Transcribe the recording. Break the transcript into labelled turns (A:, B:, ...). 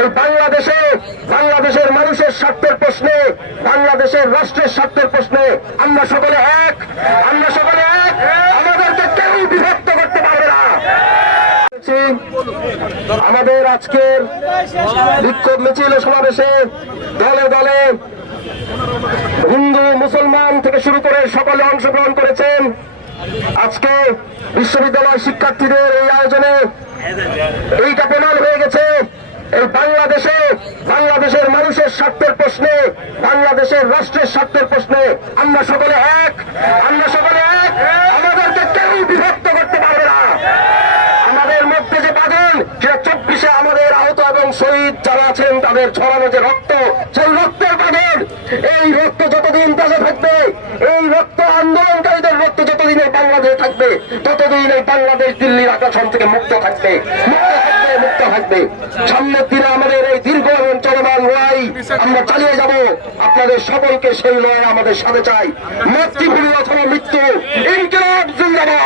A: এই বাংলাদেশে, বাংলাদেশের মানুষের স্বার্থের প্রশ্নে, বাংলাদেশের রাষ্ট্রের স্বার্থের প্রশ্নে আমরা সকলে এক, আমরা সকলে এক। আমাদেরকে কেউ বিভক্ত করতে পারবে না। আমাদের আজকের বিক্ষোভ মিছিল সমাবেশে দলে দলে হিন্দু, মুসলমান থেকে শুরু করে সকলে অংশগ্রহণ করেছেন। আজকে বিশ্ববিদ্যালয় শিক্ষার্থীদের এই আয়োজনে এইটা এই বাংলাদেশে, বাংলাদেশের মানুষের স্বার্থের প্রশ্নে, বাংলাদেশের রাষ্ট্রের স্বার্থের প্রশ্নে আমরা সকলে এক। আমরা সকলে এক। আমাদেরকে কেউ বিভক্ত করতে পারবে না। আমাদের মধ্যে যে বাদল সেটা চব্বিশে আমাদের আহত এবং শহীদ যারা আছেন, তাদের ছড়ানো যে রক্ত, সেই রক্তের বাদল, এই রক্ত যতদিন তাজা থাকবে, এই রক্ত আন্দোলনকারীদের রক্ত যতদিন এই বাংলাদেশে থাকবে, ততদিন এই বাংলাদেশ দিল্লির আকাশন থেকে মুক্ত থাকবে। থাকবে। সামনের দিনে আমাদের এই দীর্ঘ এবং চলমান লড়াই, আমরা চালিয়ে যাব। আপনাদের সকলকে সেই লড়াই আমাদের সাথে চাই। মাতৃভূমি অথবা মৃত্যু, ইনকিলাব, জিন্দাবাদ।